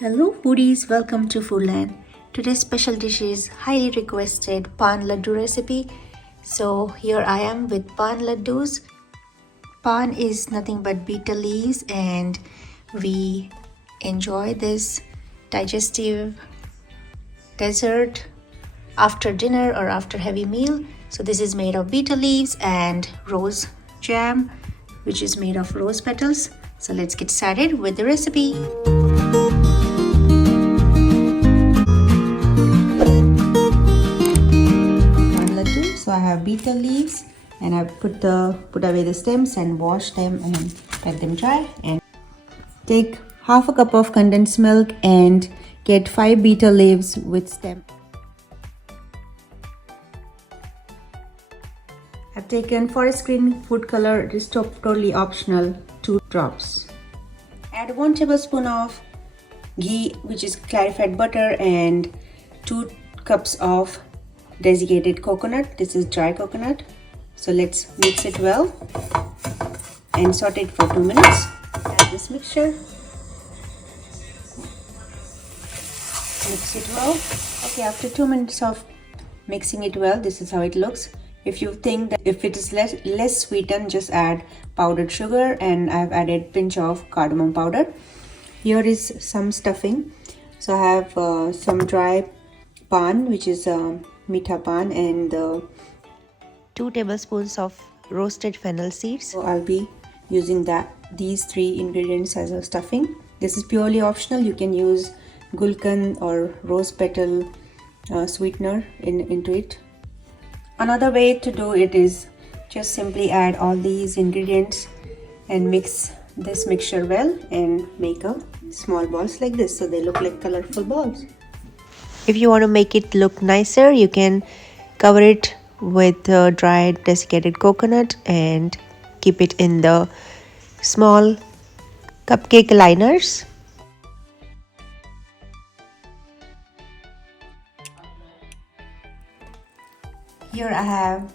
Hello foodies, welcome to Foodland. Today's special dish is highly requested Paan Ladoo recipe. So here I am with Paan Ladoos. Paan is nothing but betel leaves and we enjoy this digestive dessert after dinner or after heavy meal. So this is made of betel leaves and rose jam, which is made of rose petals. So let's get started with the recipe. So I have betel leaves and I put away the stems and wash them and let them dry, and take half a cup of condensed milk and get 5 betel leaves with stem. I've taken forest green food color. It is totally optional, 2 drops. Add 1 tablespoon of ghee, which is clarified butter, and 2 cups of desiccated coconut. This is dry coconut. So let's mix it well and saute it for 2 minutes. Add this mixture. Mix it well. Okay, after 2 minutes of mixing it well, this is how it looks. If you think that if it is less sweetened, just add powdered sugar, and I've added pinch of cardamom powder. Here is some stuffing. So I have some dry paan, which is meetha paan, and 2 tablespoons of roasted fennel seeds. So I'll be using these 3 ingredients as a stuffing. This is purely optional. You can use Gulkand or rose petal sweetener into it. Another way to do it is just simply add all these ingredients and mix this mixture well and make a small balls like this, so they look like colorful balls. If you want to make it look nicer, you can cover it with dried desiccated coconut and keep it in the small cupcake liners. Here I have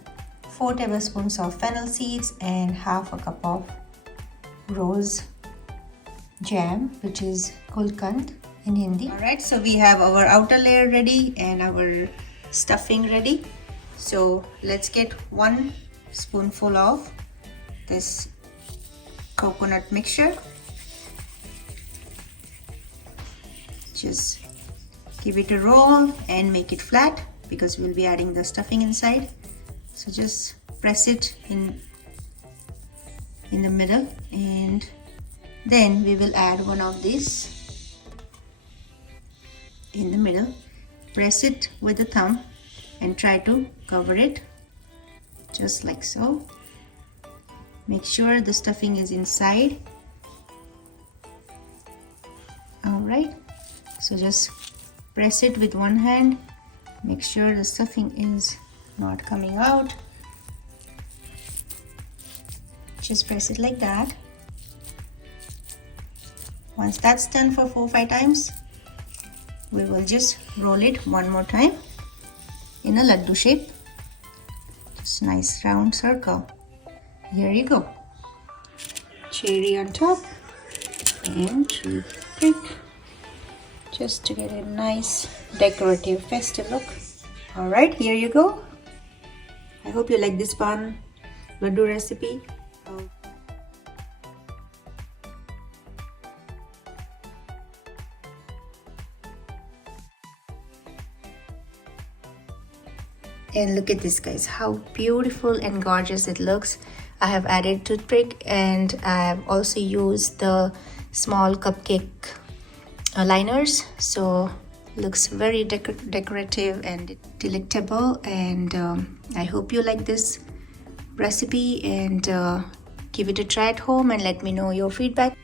4 tablespoons of fennel seeds and half a cup of rose jam, which is Gulkand in Hindi. Alright, so we have our outer layer ready and our stuffing ready. So let's get 1 spoonful of this coconut mixture. Just give it a roll and make it flat, because we'll be adding the stuffing inside. So just press it in the middle, and then we will add one of these in the middle. Press it with the thumb and try to cover it just like so. Make sure the stuffing is inside. Alright, so just press it with one hand. Make sure the stuffing is not coming out. Just press it like that. Once that's done for 4-5 times, we will just roll it one more time in a laddu shape. Just nice round circle. Here you go. Cherry on top and toothpick, just to get a nice decorative festive look. Alright, here you go. I hope you like this Paan Ladoo recipe. And look at this, guys, how beautiful and gorgeous it looks. I have added toothpick, and I have also used the small cupcake liners, so looks very decorative and delectable. And I hope you like this recipe, and give it a try at home and let me know your feedback.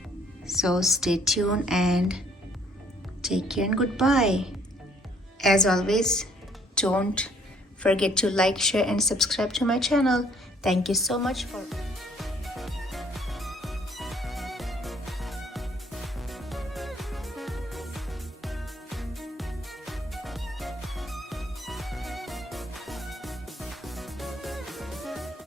So stay tuned and take care and goodbye. As always, don't forget to like, share and subscribe to my channel. Thank you so much for